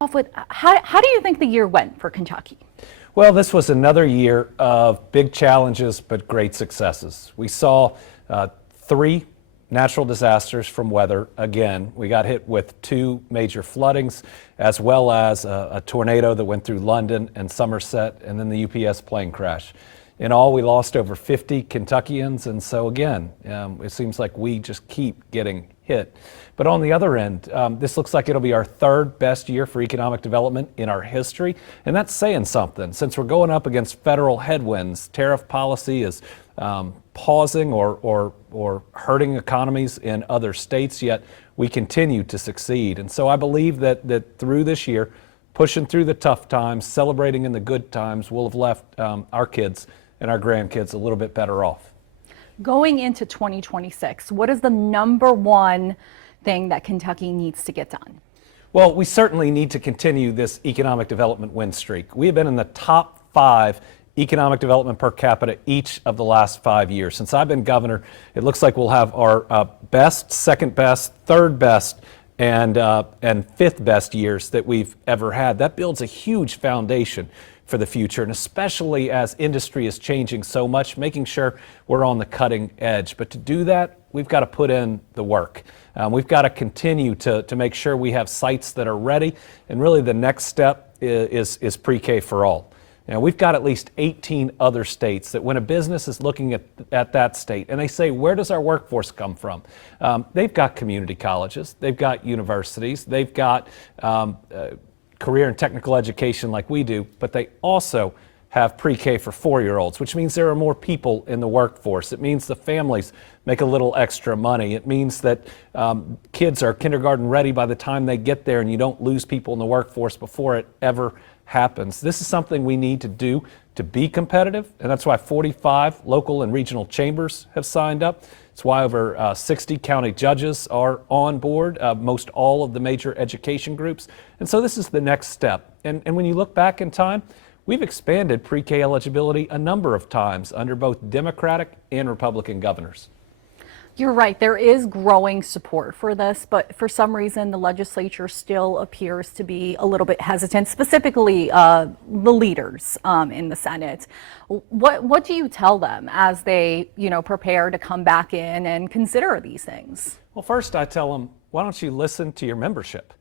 off with how do you think the year went for Kentucky? Well, this was another year of big challenges but great successes. We saw three natural disasters from weather. Again, we got hit with two major floodings, as well as a tornado that went through London and Somerset, and then the UPS plane crash. In all, we lost over 50 Kentuckians, and so again, it seems like we just keep getting hit. But on the other end, this looks like it'll be our third best year for economic development in our history, and that's saying something. Since we're going up against federal headwinds, tariff policy is pausing or hurting economies in other states, yet we continue to succeed. And so I believe that through this year, pushing through the tough times, celebrating in the good times, we'll have left our kids and our grandkids a little bit better off. Going into 2026, what is the number one thing that Kentucky needs to get done? Well, we certainly need to continue this economic development win streak. We have been in the top 5 economic development per capita each of the last 5 years. Since I've been governor, it looks like we'll have our best, second best, third best, and fifth best years that we've ever had. That builds a huge foundation for the future, and especially as industry is changing so much, making sure we're on the cutting edge. But to do that, we've got to put in the work. We've got to continue to make sure we have sites that are ready, and really the next step is pre-K for all. Now, we've got at least 18 other states that when a business is looking at that state and they say, where does our workforce come from? They've got community colleges, they've got universities, they've got career and technical education like we do, but they also have pre-K for 4-year-olds, which means there are more people in the workforce. It means the families make a little extra money. It means that kids are kindergarten ready by the time they get there, and you don't lose people in the workforce before it ever happens. This is something we need to do to be competitive, and that's why 45 local and regional chambers have signed up. It's why over 60 county judges are on board, most all of the major education groups. And so this is the next step. And when you look back in time, we've expanded pre-K eligibility a number of times under both Democratic and Republican governors. You're right, there is growing support for this, but for some reason the legislature still appears to be a little bit hesitant, specifically the leaders in the Senate. What do you tell them as they, prepare to come back in and consider these things? Well, first I tell them, why don't you listen to your membership?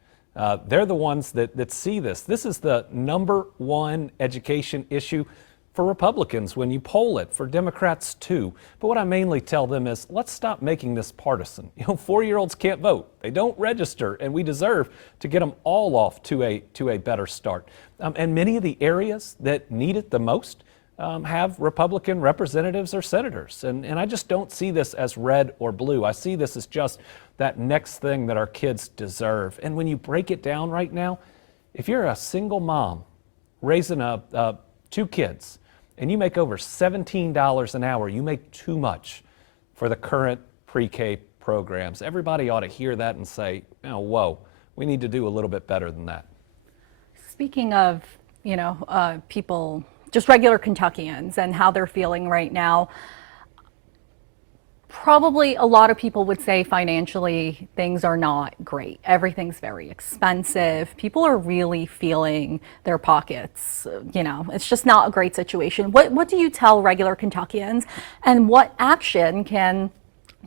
They're the ones that see this. This is the number one education issue for Republicans when you poll it, for Democrats too. But what I mainly tell them is, let's stop making this partisan. 4-year-olds can't vote. They don't register, and we deserve to get them all off to a better start. And many of the areas that need it the most have Republican representatives or senators. And I just don't see this as red or blue. I see this as just that next thing that our kids deserve. And when you break it down right now, if you're a single mom raising 2 kids, and you make over $17 an hour, you make too much for the current pre-K programs. Everybody ought to hear that and say, whoa, we need to do a little bit better than that. Speaking of, people, just regular Kentuckians and how they're feeling right now, probably a lot of people would say financially things are not great. Everything's very expensive. People are really feeling their pockets. It's just not a great situation. What do you tell regular Kentuckians, and what action can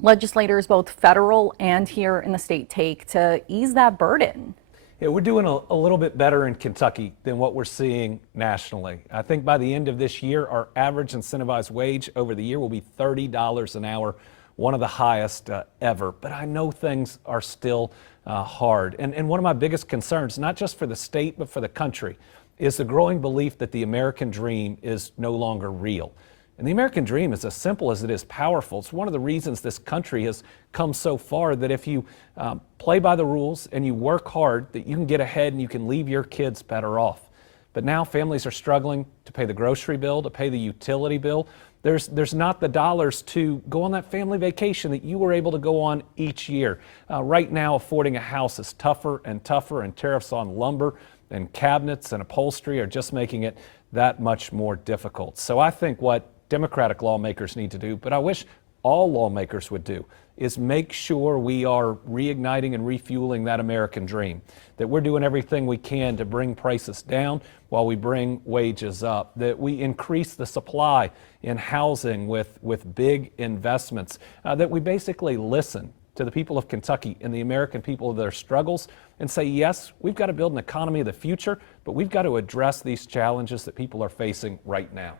legislators, both federal and here in the state, take to ease that burden? Yeah, we're doing a little bit better in Kentucky than what we're seeing nationally. I think by the end of this year, our average incentivized wage over the year will be $30 an hour, one of the highest ever. But I know things are still hard. And one of my biggest concerns, not just for the state, but for the country, is the growing belief that the American dream is no longer real. And the American dream is as simple as it is powerful. It's one of the reasons this country has come so far, that if you play by the rules and you work hard, that you can get ahead and you can leave your kids better off. But now families are struggling to pay the grocery bill, to pay the utility bill. There's not the dollars to go on that family vacation that you were able to go on each year. Right now, affording a house is tougher and tougher, and tariffs on lumber and cabinets and upholstery are just making it that much more difficult. So I think what Democratic lawmakers need to do, but I wish all lawmakers would do, is make sure we are reigniting and refueling that American dream, that we're doing everything we can to bring prices down while we bring wages up, that we increase the supply in housing with big investments, that we basically listen to the people of Kentucky and the American people of their struggles and say, yes, we've got to build an economy of the future, but we've got to address these challenges that people are facing right now.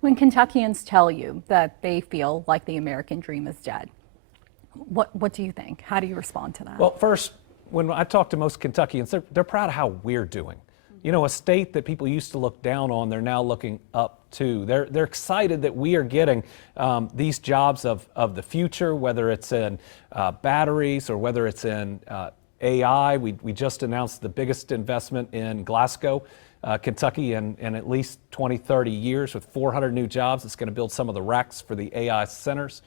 When Kentuckians tell you that they feel like the American dream is dead, what do you think? How do you respond to that? Well, first, when I talk to most Kentuckians, they're proud of how we're doing. You know, a state that people used to look down on, they're now looking up to. They're excited that we are getting these jobs of the future, whether it's in batteries or whether it's in AI. We just announced the biggest investment in Glasgow, Kentucky in at least 20, 30 years with 400 new jobs. It's going to build some of the racks for the AI centers.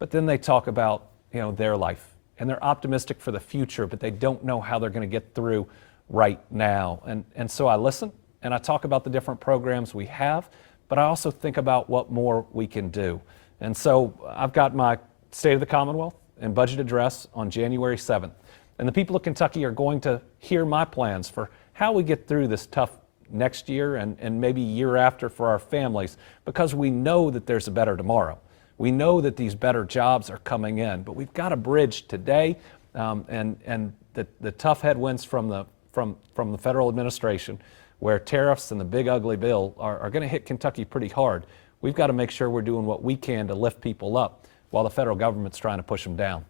But then they talk about, you know, their life, and they're optimistic for the future, but they don't know how they're going to get through right now. And so I listen and I talk about the different programs we have, but I also think about what more we can do. And so I've got my State of the Commonwealth and budget address on January 7th. And the people of Kentucky are going to hear my plans for how we get through this tough next year and maybe year after for our families, because we know that there's a better tomorrow. We know that these better jobs are coming in, but we've got to bridge today and the tough headwinds from the federal administration, where tariffs and the big ugly bill are going to hit Kentucky pretty hard. We've got to make sure we're doing what we can to lift people up while the federal government's trying to push them down.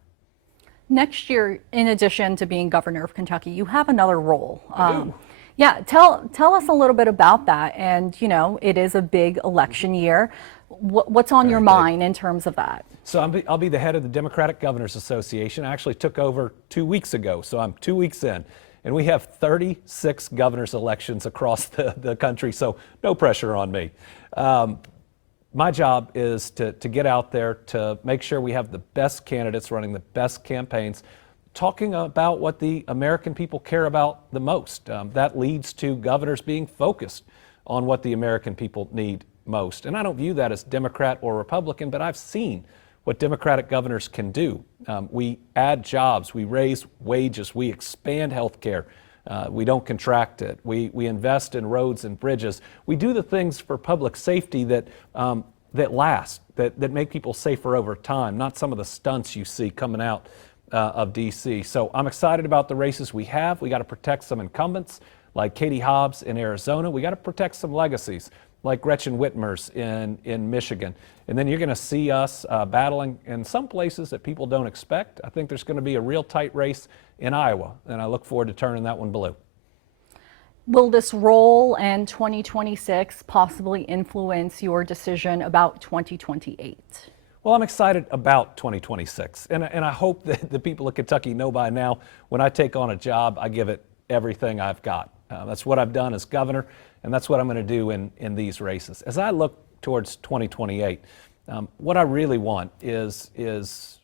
Next year, in addition to being governor of Kentucky, you have another role. I do. Yeah, tell us a little bit about that. And, you know, it is a big election year. What's on your mind in terms of that? So I'll be the head of the Democratic Governors Association. I actually took over 2 weeks ago, so I'm 2 weeks in. And we have 36 governor's elections across the country, so no pressure on me. My job is to get out there to make sure we have the best candidates running the best campaigns, talking about what the American people care about the most. That leads to governors being focused on what the American people need most. And I don't view that as Democrat or Republican, but I've seen what Democratic governors can do. We add jobs, we raise wages, we expand health care, we don't contract it, we invest in roads and bridges. We do the things for public safety that last, that make people safer over time, not some of the stunts you see coming out of D.C. So I'm excited about the races we have. We got to protect some incumbents like Katie Hobbs in Arizona. We got to protect some legacies like Gretchen Whitmer's in Michigan. And then you're going to see us battling in some places that people don't expect. I think there's going to be a real tight race in Iowa, and I look forward to turning that one blue. Will this role in 2026 possibly influence your decision about 2028? Well, I'm excited about 2026, and I hope that the people of Kentucky know by now, when I take on a job, I give it everything I've got. That's what I've done as governor, and that's what I'm going to do in these races. As I look towards 2028, what I really want is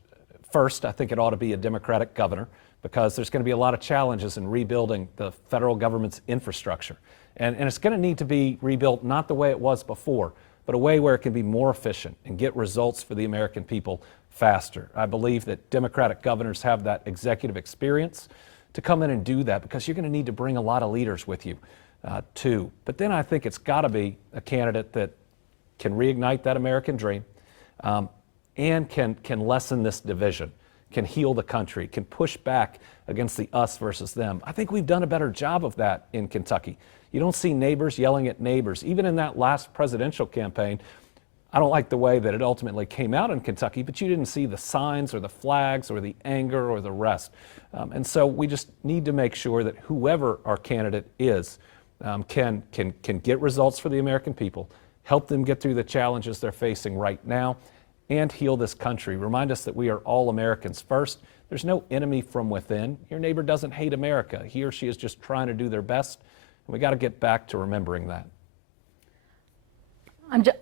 first, I think it ought to be a Democratic governor, because there's going to be a lot of challenges in rebuilding the federal government's infrastructure. And it's going to need to be rebuilt not the way it was before, but a way where it can be more efficient and get results for the American people faster. I believe that Democratic governors have that executive experience to come in and do that, because you're going to need to bring a lot of leaders with you too. But then I think it's got to be a candidate that can reignite that American dream and can lessen this division, can heal the country, can push back against the us versus them. I think we've done a better job of that in Kentucky. You don't see neighbors yelling at neighbors. Even in that last presidential campaign, I don't like the way that it ultimately came out in Kentucky, but you didn't see the signs or the flags or the anger or the rest. And so we just need to make sure that whoever our candidate is can get results for the American people, help them get through the challenges they're facing right now, and heal this country. Remind us that we are all Americans first. There's no enemy from within. Your neighbor doesn't hate America. He or she is just trying to do their best. And we got to get back to remembering that.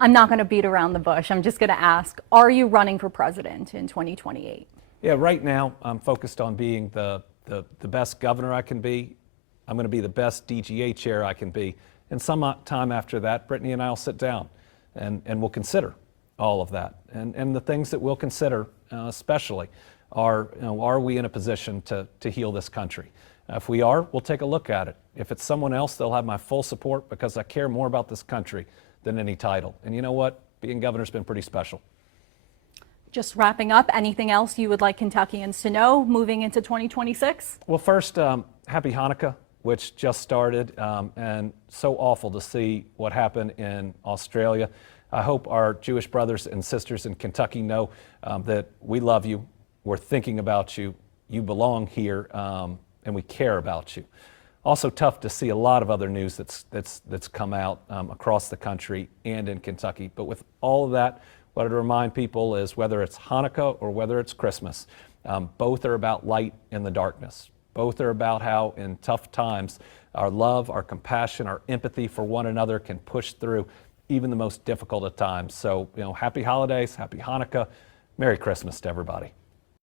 I'm not going to beat around the bush. I'm just going to ask, are you running for president in 2028? Yeah, right now I'm focused on being the best governor I can be. I'm going to be the best DGA chair I can be. And some time after that, Brittany and I will sit down and we'll consider all of that. And the things that we'll consider especially are we in a position to heal this country? If we are, we'll take a look at it. If it's someone else, they'll have my full support because I care more about this country than any title. And you know what? Being governor's been pretty special. Just wrapping up, anything else you would like Kentuckians to know moving into 2026? Well, first, happy Hanukkah, which just started, and so awful to see what happened in Australia. I hope our Jewish brothers and sisters in Kentucky know that we love you, we're thinking about you, you belong here, and we care about you. Also tough to see a lot of other news that's come out across the country and in Kentucky. But with all of that, what I'd remind people is whether it's Hanukkah or whether it's Christmas, both are about light in the darkness. Both are about how in tough times our love, our compassion, our empathy for one another can push through even the most difficult of times. So, happy holidays, happy Hanukkah, Merry Christmas to everybody.